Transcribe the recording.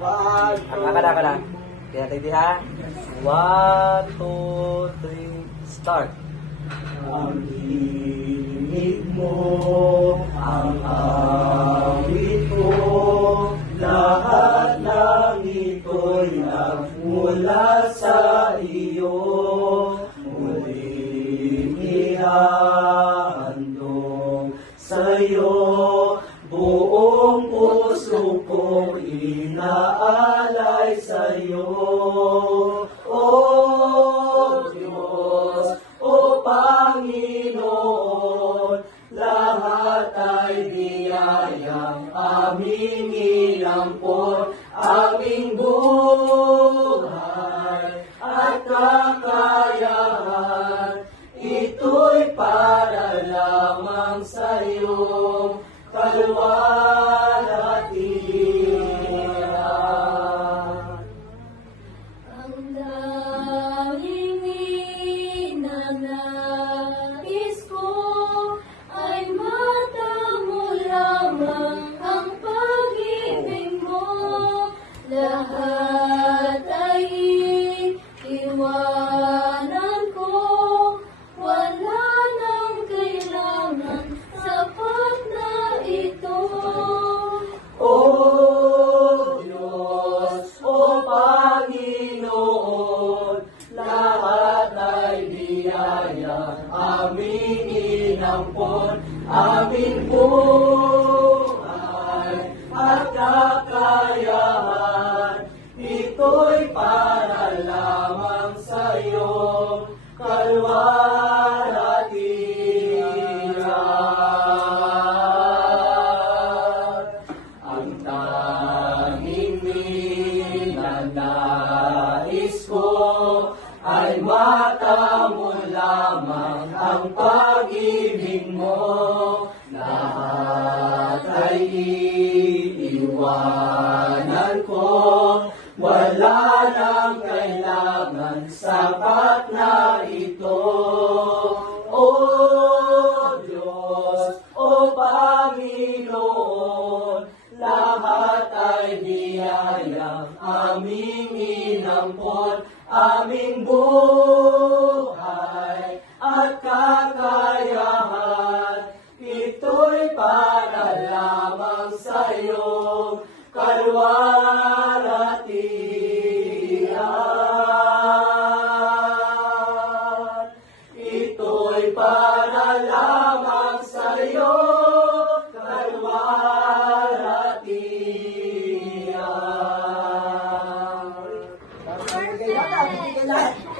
Ako na. Kaya tayo ha. 1, 2, 3, start. Ang himig mo, ang awit ko, lahat ng ito'y nagmula sa iyo. Muling ihahandog sa'yo, buong puso ko inaalay sa'yo. O Diyos, o Panginoon, lahat ay biyayang aming inampon, aming buhay at kakayahan, ito'y para lamang sa iyong kalwalhatian. Ang daming ninanais ko ay matamo lamang ang pag-ibig mo. Lahat ay iiwanan ko, wala nang kailangan, sapat na ito. O Diyos, o Panginoon, lahat ay biyaya, aming inampon, aming buhay at kakayahan, ito'y para lamang sa iyong kalwalhatian. Ang tanging ninanais ko ay matamo lamang ang pag-ibig mo. Lahat ay iiwanan ko, wala nang kailangan, sapat na ito. O Diyos, o Panginoon, lahat ay biyayang aming inampon, aming buhay at kakayahan, ito'y para lamang sa iyong kalwalhatian. Ito'y para lamang sa iyong kalwalhatian.